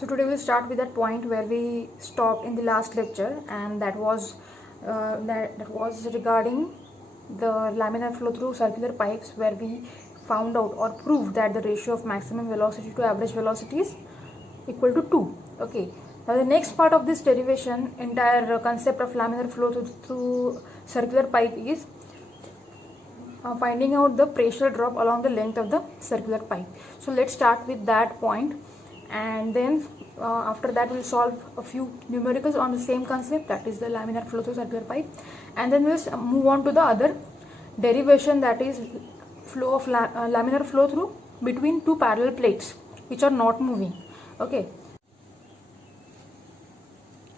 So today we'll start with that point where we stopped in the last lecture, and that was regarding the laminar flow through circular pipes, where we found out or proved that the ratio of maximum velocity to average velocity is equal to 2. Okay, now the next part of this derivation, entire concept of laminar flow through circular pipe, is finding out the pressure drop along the length of the circular pipe. So let's start with that point, and then after that we'll solve a few numericals on the same concept, that is the laminar flow through circular pipe, and then we'll move on to the other derivation, that is flow of laminar flow through between two parallel plates which are not moving. Okay,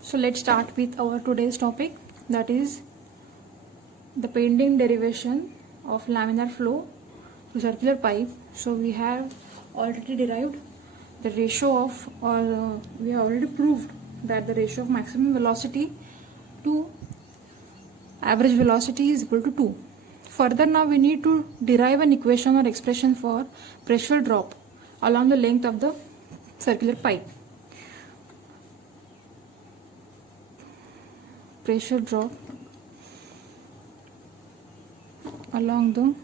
so let's start with our today's topic, that is the pending derivation of laminar flow to circular pipe. So we have already derived the ratio of, or we have already proved that the ratio of maximum velocity to average velocity is equal to 2. Further, now we need to derive an equation or expression for pressure drop along the length of the circular pipe. Pressure drop along the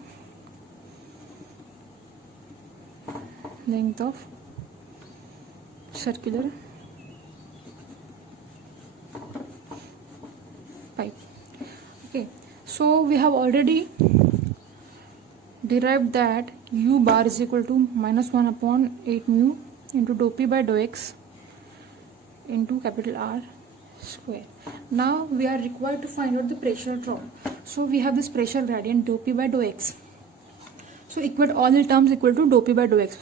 length of circular pipe. Okay, so we have already derived that u bar is equal to minus 1 upon 8 mu into dou p by dou x into capital R square. Now we are required to find out the pressure drop. So we have this pressure gradient dou p by dou x. So equate all the terms equal to dou p by dou x.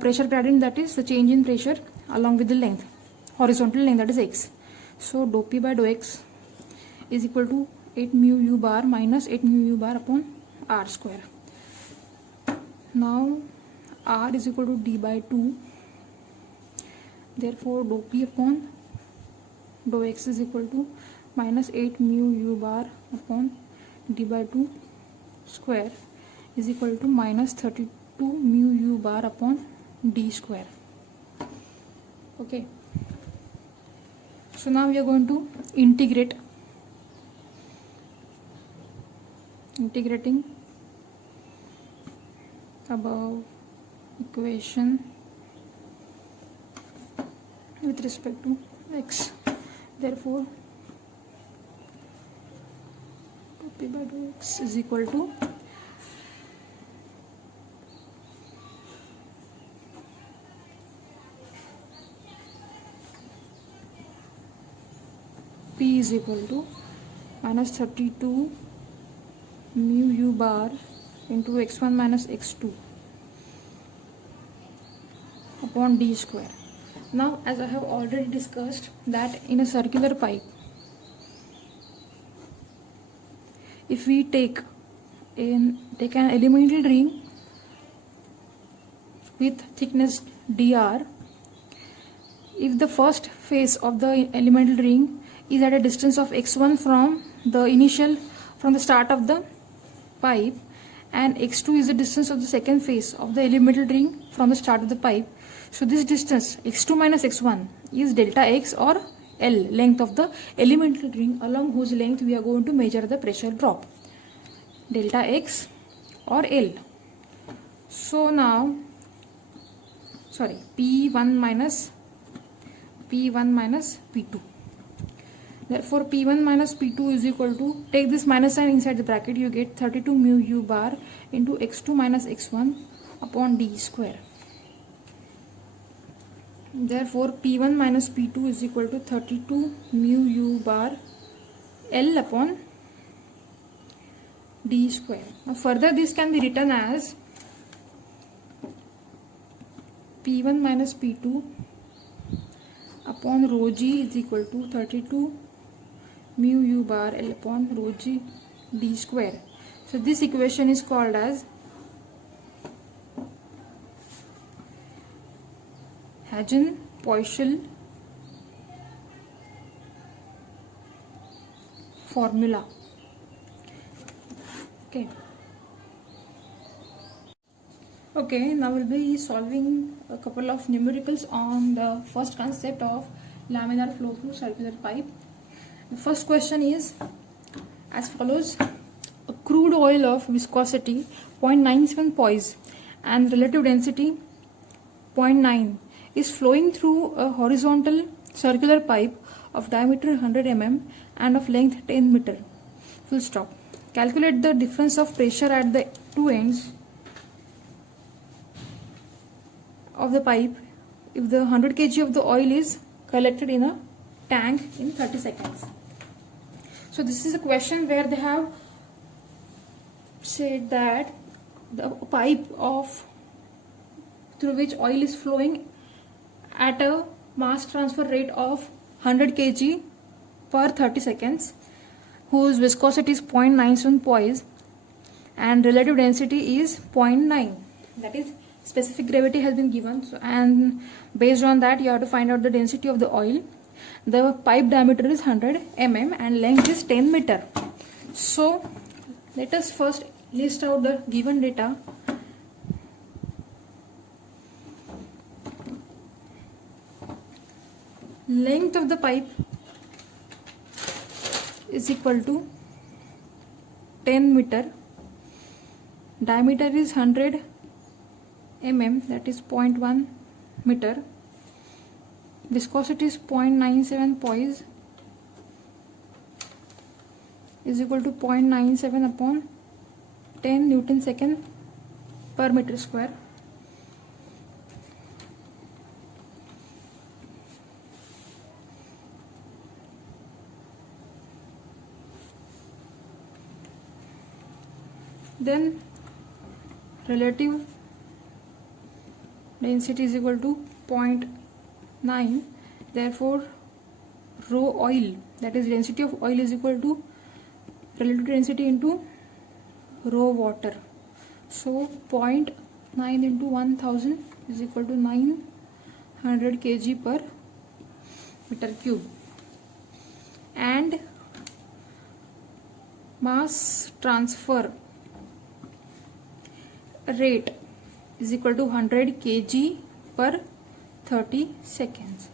Pressure gradient, that is the change in pressure along with the length, horizontal length, that is x. So dou p by dou x is equal to 8 mu u bar minus 8 mu u bar upon R square. Now R is equal to d by 2. Therefore dou p upon dou x is equal to minus 8 mu u bar upon d by 2 square is equal to minus 32 mu u bar upon d square. Okay, so now we are going to integrating above equation with respect to x. Therefore dou p by dou x is equal to p is equal to minus 32 mu u bar into x1 minus x2 upon d square. Now, as I have already discussed, that in a circular pipe, if we take an elemental ring with thickness dr, if the first face of the elemental ring is at a distance of x1 from the start of the pipe, and x2 is the distance of the second face of the elemental ring from the start of the pipe. So this distance x2 minus x1 is delta x or L, length of the elemental ring along whose length we are going to measure the pressure drop, delta x or L. So now, P1 minus P2. Therefore P1 minus P2 is equal to, take this minus sign inside the bracket, you get 32 mu u bar into x2 minus x1 upon d square. Therefore P1 minus P2 is equal to 32 mu u bar L upon d square. Now further this can be written as P1 minus P2 upon rho g is equal to 32 mu u bar L upon rho g d square. So this equation is called as Hagen-Poiseuille formula. Okay, Okay, now we'll be solving a couple of numericals on the first concept of laminar flow through circular pipe. The first question is as follows: a crude oil of viscosity 0.97 poise and relative density 0.9 is flowing through a horizontal circular pipe of diameter 100 mm and of length 10 meter. Full stop. Calculate the difference of pressure at the two ends of the pipe if the 100 kg of the oil is collected in a tank in 30 seconds. So this is a question where they have said that the pipe of through which oil is flowing at a mass transfer rate of 100 kg per 30 seconds, whose viscosity is 0.97 poise and relative density is 0.9, that is specific gravity has been given, so, and based on that you have to find out the density of the oil. The pipe diameter is 100 mm and length is 10 meter. So let us first list out the given data. Length of the pipe is equal to 10 meter, diameter is 100 mm, that is 0.1 meter, viscosity is 0.97 poise is equal to 0.97 upon 10 Newton second per meter square. Then relative density is equal to 0.9, therefore rho oil, that is density of oil, is equal to relative density into rho water. So 0.9 into 1000 is equal to 900 kg per meter cube, and mass transfer rate is equal to 100 kg per 30 seconds.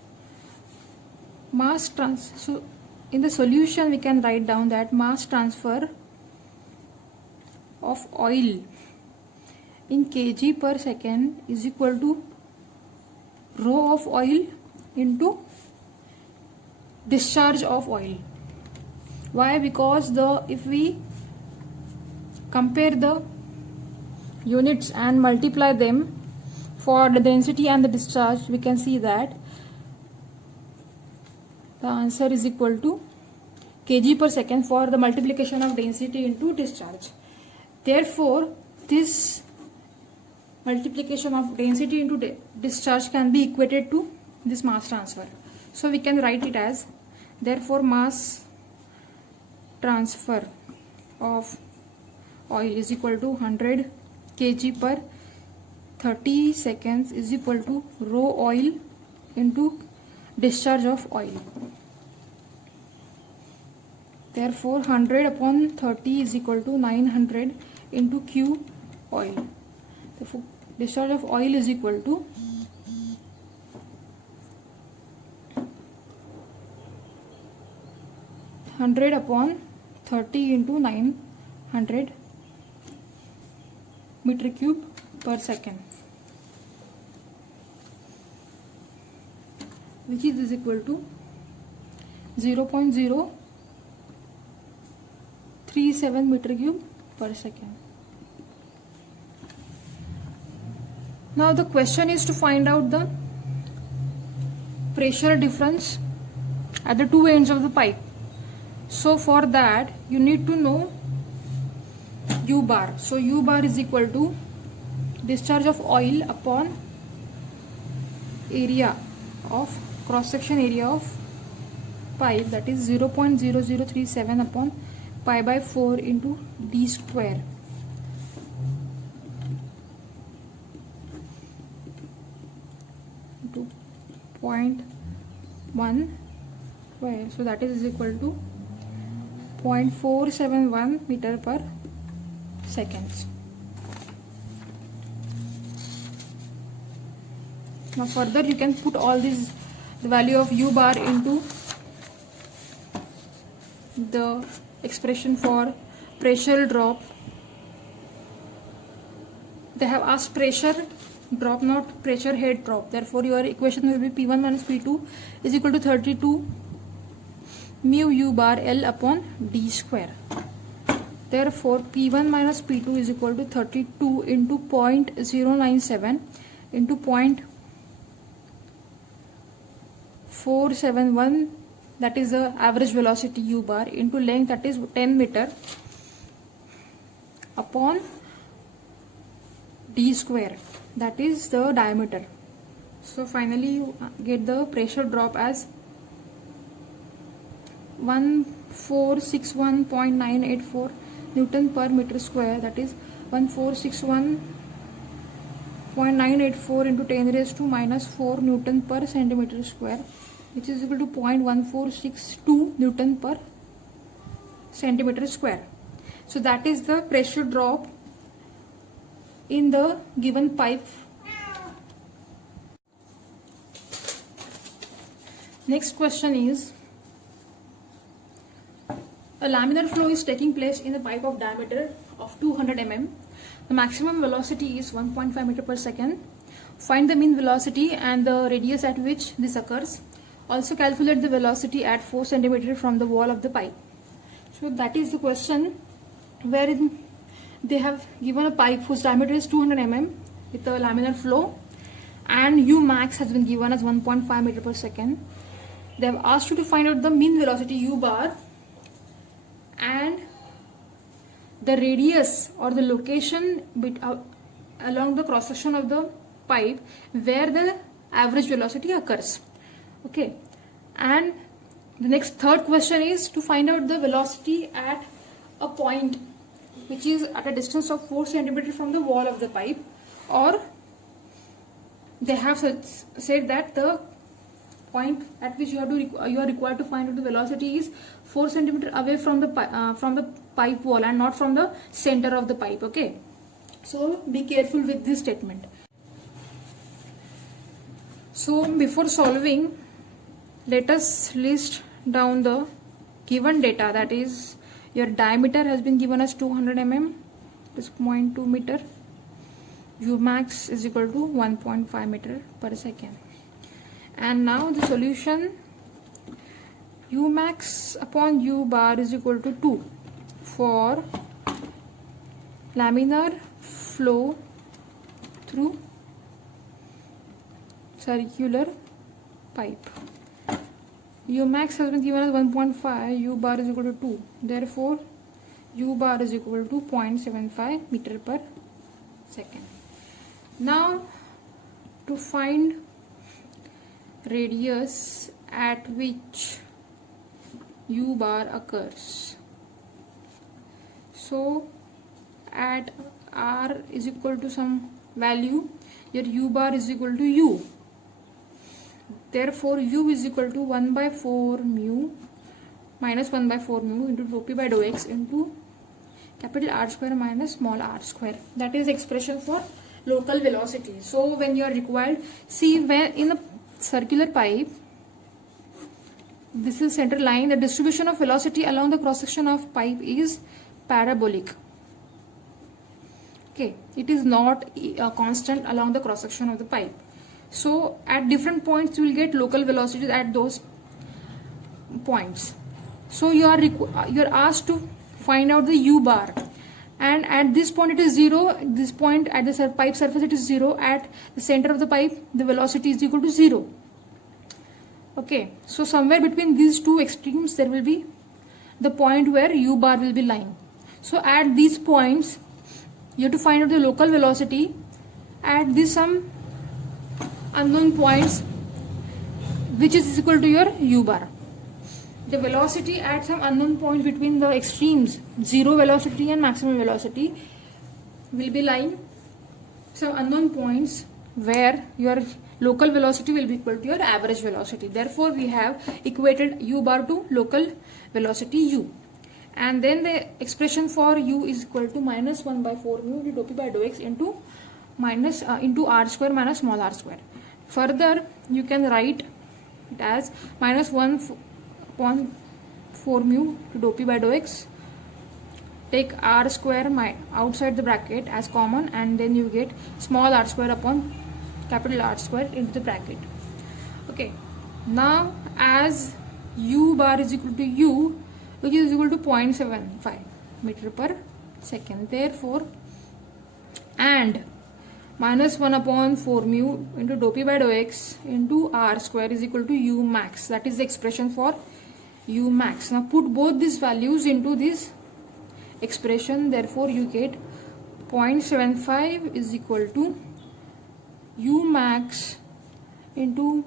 So in the solution we can write down that mass transfer of oil in kg per second is equal to rho of oil into discharge of oil. Why? Because if we compare the units and multiply them for the density and the discharge, we can see that the answer is equal to kg per second for the multiplication of density into discharge. Therefore this multiplication of density into discharge can be equated to this mass transfer. So we can write it as, therefore mass transfer of oil is equal to 100 kg per 30 seconds is equal to rho oil into discharge of oil. Therefore 100 upon 30 is equal to 900 into Q oil. Therefore discharge of oil is equal to 100 upon 30 into 900 meter cube per second, which is equal to 0.037 meter cube per second. Now the question is to find out the pressure difference at the two ends of the pipe. So for that you need to know U bar. So U bar is equal to discharge of oil upon area of cross section area of pipe, that is 0.0037 upon pi by 4 into d square. Into 0.1 square. So that is equal to 0.471 meter per seconds. Now further you can put all these, the value of u bar into the expression for pressure drop. They have asked pressure drop, not pressure head drop. Therefore your equation will be P1 minus P2 is equal to 32 mu u bar L upon d square. Therefore P1 minus P2 is equal to 32 into 0.097 into 0.471, that is the average velocity u bar, into length, that is 10 meter, upon d square, that is the diameter. So finally you get the pressure drop as 1461.984 Newton per meter square, that is 1461.984 into 10 raised to minus 4 Newton per centimeter square, which is equal to 0.1462 Newton per centimeter square. So that is the pressure drop in the given pipe. Next question is, a laminar flow is taking place in a pipe of diameter of 200 mm. The maximum velocity is 1.5 meter per second. Find the mean velocity and the radius at which this occurs. Also calculate the velocity at 4 cm from the wall of the pipe. So that is the question, wherein they have given a pipe whose diameter is 200 mm with a laminar flow, and u max has been given as 1.5 meter per second. They have asked you to find out the mean velocity u bar and the radius or the location along the cross section of the pipe where the average velocity occurs. Okay, and the next third question is to find out the velocity at a point which is at a distance of 4 cm from the wall of the pipe, or they have said that the point at which you are required to find out the velocity is 4 cm away from the pipe wall and not from the center of the pipe. Okay, so be careful with this statement. So before solving, let us list down the given data, that is your diameter has been given as 200 mm, it is 0.2 meter, u max is equal to 1.5 meter per second. And now the solution, u max upon u bar is equal to 2 for laminar flow through circular pipe. U max has been given as 1.5, u bar is equal to 2. Therefore, u bar is equal to 0.75 meter per second. Now, to find radius at which u bar occurs. So, at r is equal to some value, your u bar is equal to u. Therefore, u is equal to 1 by 4 mu minus 1 by 4 mu into rho p by dou x into capital R square minus small r square. That is expression for local velocity. So, when you are required, see where in a circular pipe, this is center line, the distribution of velocity along the cross section of pipe is parabolic. Okay, it is not constant along the cross section of the pipe. So at different points you will get local velocities at those points. So you are asked to find out the u bar, and at this point it is 0, this point at the pipe surface it is 0, at the center of the pipe the velocity is equal to 0. Okay, so somewhere between these two extremes there will be the point where u bar will be lying. So at these points you have to find out the local velocity at this some unknown points which is equal to your u bar. The velocity at some unknown point between the extremes, 0 velocity and maximum velocity, will be lying some unknown points where your local velocity will be equal to your average velocity. Therefore, we have equated u bar to local velocity u. And then the expression for u is equal to minus 1 by 4 mu into dou p by dou x into r square minus small r square. Further, you can write it as minus 1 upon 4 mu to dou p by dou x. Take r square outside the bracket as common, and then you get small r square upon capital R square into the bracket. Okay, now as u bar is equal to u, which is equal to 0.75 meter per second, therefore, and minus 1 upon 4 mu into dou p by dou x into r square is equal to u max. That is the expression for u max. Now put both these values into this expression, therefore you get 0.75 is equal to u max into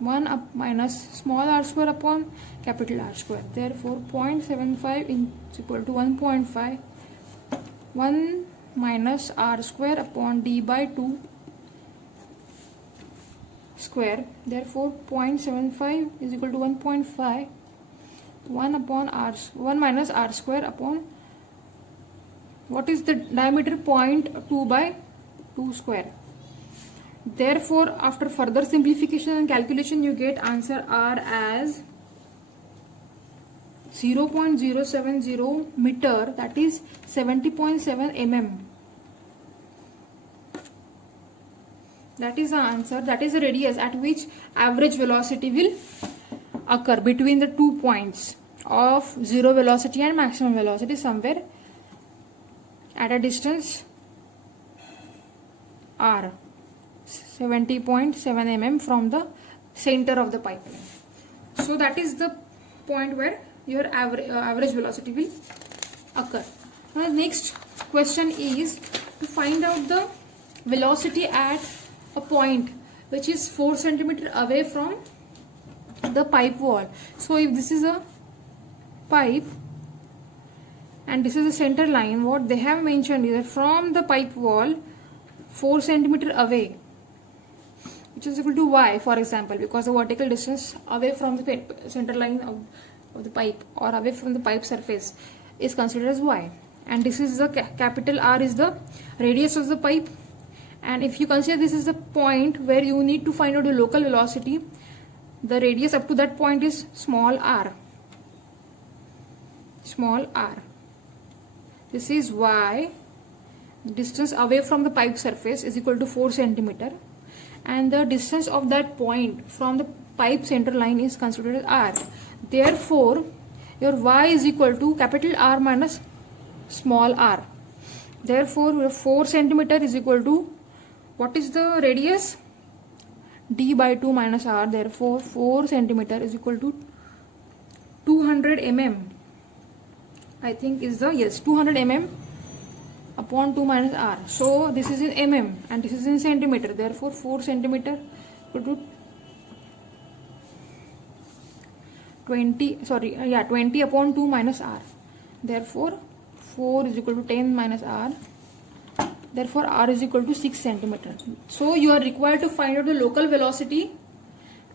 1 up minus small r square upon capital R square. Therefore 0.75 is equal to 1.5, 1 minus r square upon d by 2 square. Therefore 0.75 is equal to 1.5, 1 minus r square upon, what is the diameter? 0.2 by 2 square. Therefore, after further simplification and calculation, you get answer R as 0.070 meter, that is 70.7 mm. That is the answer. That is the radius at which average velocity will occur between the 2 points of zero velocity and maximum velocity, somewhere at a distance r, 70.7 mm from the center of the pipeline. So that is the point where your average velocity will occur. Now the next question is to find out the velocity at a point which is 4 cm away from the pipe wall. So if this is a pipe and this is the center line, what they have mentioned is that from the pipe wall 4 cm away, which is equal to y, for example, because the vertical distance away from the center line of the pipe or away from the pipe surface is considered as y, and this is the capital R is the radius of the pipe, and if you consider this is the point where you need to find out the local velocity, the radius up to that point is small r. This is y, distance away from the pipe surface is equal to 4 cm, and the distance of that point from the pipe center line is considered as r. Therefore, your y is equal to capital R minus small r. Therefore, your 4 cm is equal to, what is the radius? D by 2 minus r. Therefore, 4 cm is equal to 200 mm. I think is the, yes, 200 mm upon 2 minus r. So this is in mm and this is in centimeter. Therefore 4 centimeter equal to 20 upon 2 minus r. Therefore 4 is equal to 10 minus r. Therefore r is equal to 6 centimeter. So you are required to find out the local velocity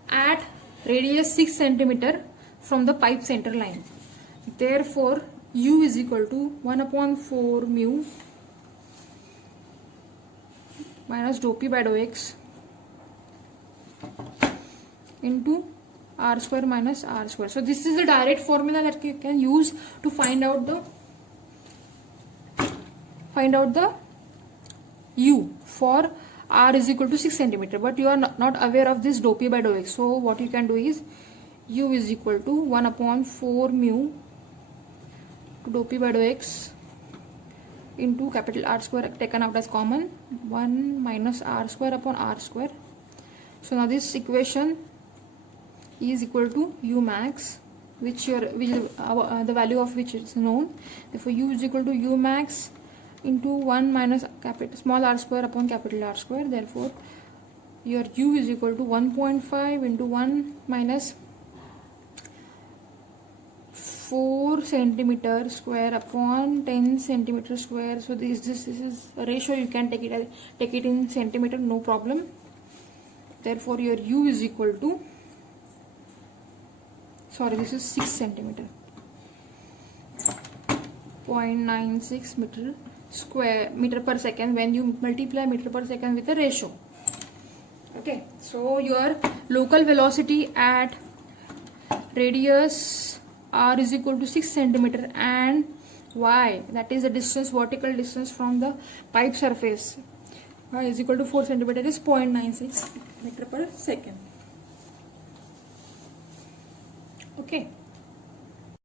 at radius 6 centimeter from the pipe center line. Therefore u is equal to 1 upon 4 mu minus dou p by dou x into r square minus r square. So this is the direct formula that you can use to find out the u for r is equal to 6 centimeter, but you are not aware of this dou p by dou x. So what you can do is u is equal to 1 upon 4 mu to dou p by dou x into capital R square taken out as common, 1 minus r square upon r square. So now this equation is equal to u max, the value of which is known. Therefore u is equal to u max into 1 minus small r square upon capital R square. Therefore your u is equal to 1.5 into 1 minus 4 centimeter square upon 10 centimeter square. So this is a ratio, you can take it in centimeter, no problem. Therefore your u is equal to, this is 6 centimeter, 0.96 meter per second when you multiply meter per second with a ratio. Okay, so your local velocity at radius r is equal to 6 centimeter and y, that is the distance, vertical distance from the pipe surface, y is equal to 4 centimeter, is 0.96 meter per second. Okay,